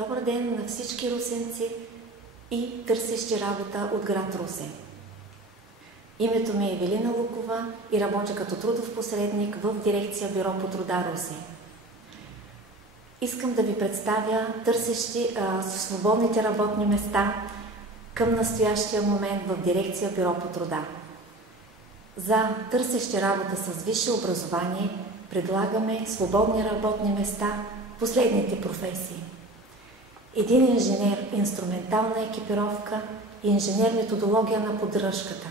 Добър ден на всички русенци и търсещи работа от град Русе. Името ми е Евелина Лукова и работя като трудов посредник в дирекция Бюро по труда Русе. Искам да ви представя търсещи свободните работни места към настоящия момент в дирекция Бюро по труда. За търсещи работа с висше образование предлагаме свободни работни места в последните професии. Един инженер инструментална екипировка и инженер методология на поддръжката,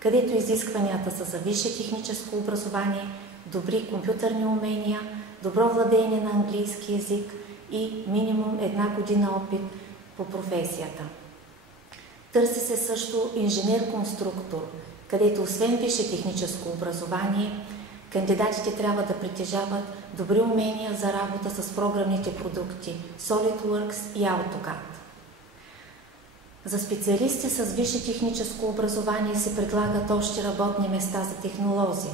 където изискванията са за висше техническо образование, добри компютърни умения, добро владение на английски език и минимум 1 година опит по професията. Търси се също инженер-конструктор, където освен висше техническо образование, кандидатите трябва да притежават добри умения за работа с програмните продукти SolidWorks и AutoCAD. За специалисти с висше техническо образование се предлагат още работни места за технолози,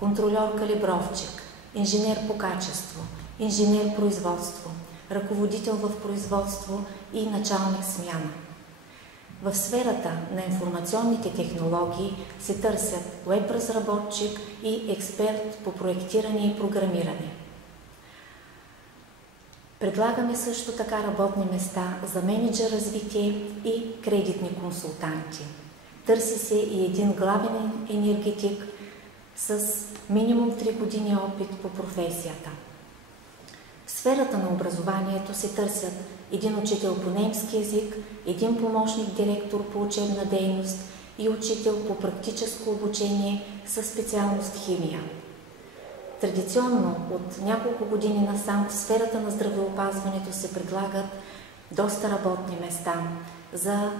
контрольор-калибровчик, инженер по качество, инженер производство, ръководител в производство и началник смяна. В сферата на информационните технологии се търсят уеб-разработчик и експерт по проектиране и програмиране. Предлагаме също така работни места за мениджър развитие и кредитни консултанти. Търси се и един главен енергетик с минимум 3 години опит по професията. В сферата на образованието се търсят един учител по немски език, един помощник директор по учебна дейност и учител по практическо обучение със специалност химия. Традиционно от няколко години насам в сферата на здравеопазването се предлагат доста работни места за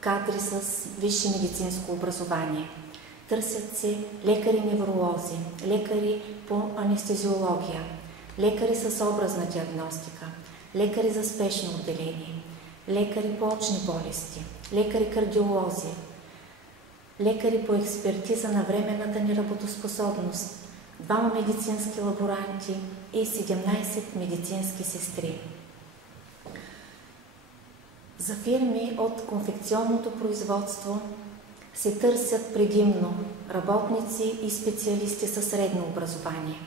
кадри с висше медицинско образование. Търсят се лекари-невролози, лекари по анестезиология, лекари с образна диагностика, лекари за спешно отделение, лекари по очни болести, лекари-кардиолози, лекари по експертиза на временната неработоспособност, 2 медицински лаборанти и 17 медицински сестри. За фирми от конфекционното производство се търсят предимно работници и специалисти със средно образование.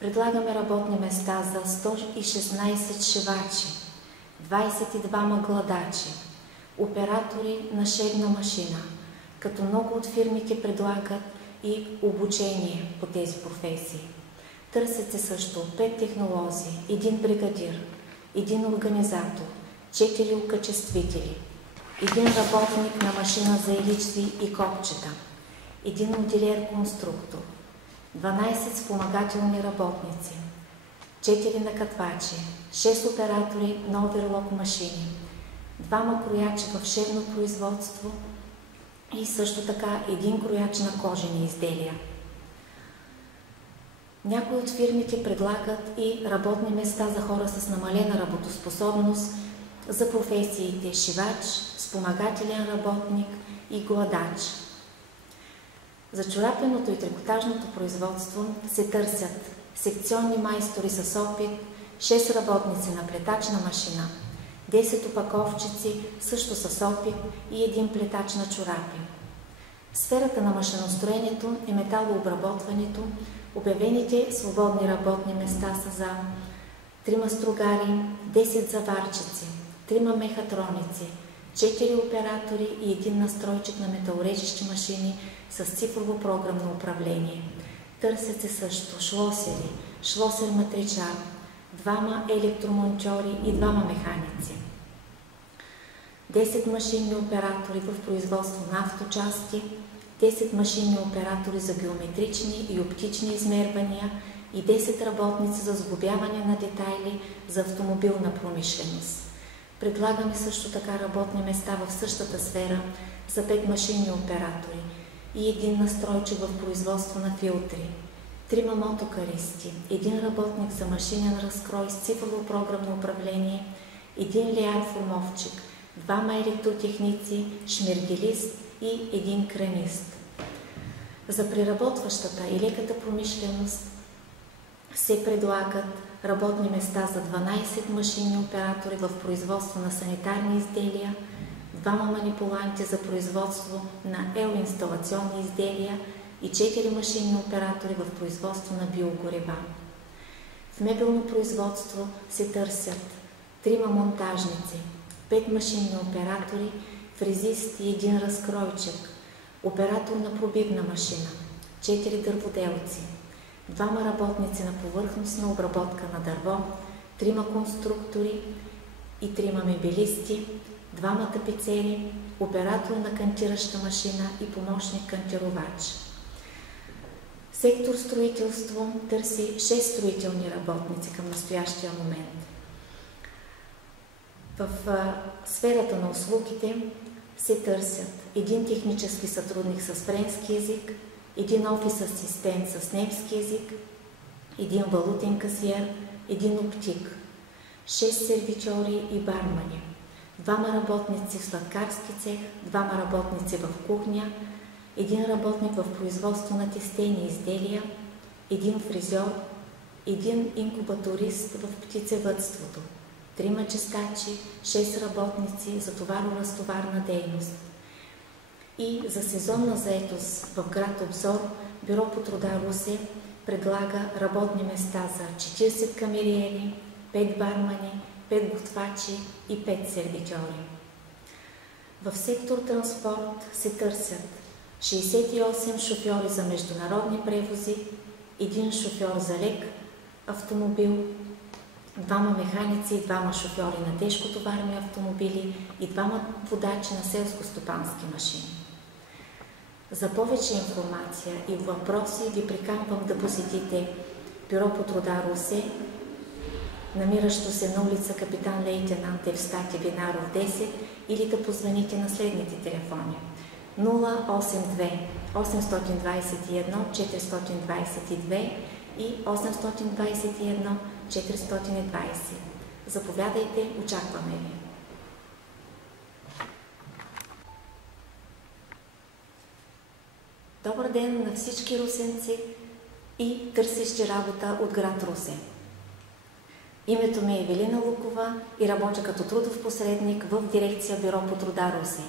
Предлагаме работни места за 116 шивачи, 22 гладачи, оператори на шевна машина, като много от фирмите предлагат и обучение по тези професии. Търсят се също 5 технолози, 1 бригадир, 1 организатор, 4 окачествители, 1 работник на машина за еличви и копчета, 1 модилер-конструктор, 12 спомагателни работници, 4 накатвачи, 6 оператори на оверлок машини, 2 кроячи в шевно производство и също така 1 крояч на кожени изделия. Някои от фирмите предлагат и работни места за хора с намалена работоспособност за професиите шивач, спомагателен работник и гладач. За чорапеното и трикотажното производство се търсят секционни майстори с опит, 6 работници на плетачна машина, 10 опаковчици също с опит и 1 плетач на чорапи. В сферата на машиностроението и металообработването обявените свободни работни места са за 3 стругари, 10 заварчици, 3 мехатроници, 4 оператори и 1 настройчик на металорежещи машини с цифрово програмно управление. Търсят се също шлосери, шлосер-матричар, 2 електромонтьори и 2 механици. 10 машинни оператори в производство на авточасти, 10 машинни оператори за геометрични и оптични измервания и 10 работници за сглобяване на детайли за автомобилна промишленост. Предлагаме също така работни места в същата сфера за 5 машинни оператори и 1 настройчик в производство на филтри, 3 мотокаристи, 1 работник за машинен разкрой с цифрово програмно управление, 1 леяр-формовчик, 2 електротехници, шмергелист и 1 кранист. За преработващата и леката промишленост се предлагат работни места за 12 машинни оператори в производство на санитарни изделия, 2 манипуланти за производство на елинсталационни изделия и 4 машинни оператори в производство на биогорева. В мебелно производство се търсят 3 монтажници, 5 машинни оператори, фрезист и 1 разкройчик, оператор на пробивна машина, 4 дърводелци, 2 работници на повърхностна обработка на дърво, 3 конструктори и 3 мебелисти, 2 тапицери, оператор на кантираща машина и помощник кантировач. Сектор строителство търси 6 строителни работници към настоящия момент. В сферата на услугите се търсят 1 технически сътрудник с френски език, 1 офис асистент с немски език, 1 валутен касиер, 1 оптик, 6 сервитьори и бармани, 2 работници в сладкарски цех, 2 работници в кухня, 1 работник в производство на тестени изделия, 1 фризьор, 1 инкубаторист в птицевъдството, 3 чистачи, 6 работници за товаро-разтоварна дейност. И за сезонна заетост в град Обзор Бюро по труда Русе предлага работни места за 40 камериери, 5 бармани, 5 готвачи и 5 сервитьори. В сектор транспорт се търсят 68 шофьори за международни превози, 1 шофьор за лек автомобил, 2 механици и 2 шофьори на тежкотоварни автомобили и 2 водачи на селско-стопански машини. За повече информация и въпроси ви приканвам да посетите Бюро по труда Русе, намиращо се на улица Капитан лейтенант Евстати Винаров 10, или да позвоните на следните телефони: 082 821 422 и 821 420. Заповядайте, очакваме ви! Добър ден на всички русенци и търсещи работа от град Русе. Името ми е Евелина Лукова и работя като трудов посредник в дирекция Бюро по труда Русе.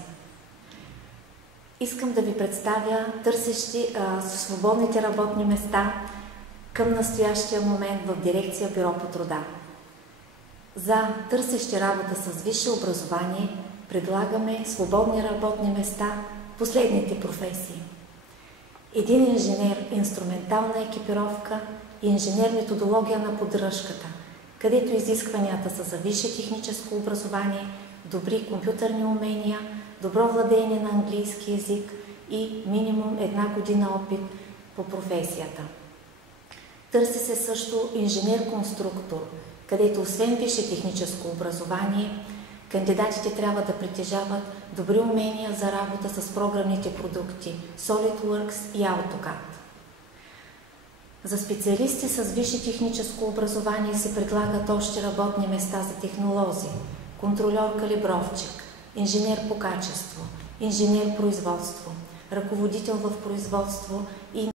Искам да ви представя търсещи свободните работни места към настоящия момент в дирекция Бюро по труда. За търсещи работа с висше образование предлагаме свободни работни места в последните професии: 1 инженер инструментална екипировка и инженер методология на поддръжката, където изискванията са за висше техническо образование, добри компютърни умения, добро владение на английски език и минимум 1 година опит по професията. Търси се също инженер-конструктор, където освен висше техническо образование, кандидатите трябва да притежават добри умения за работа с програмните продукти SolidWorks и AutoCAD. За специалисти с висше техническо образование се предлагат още работни места за технолози, контрольор-калибровчик, инженер по качество, инженер производство, ръководител в производство и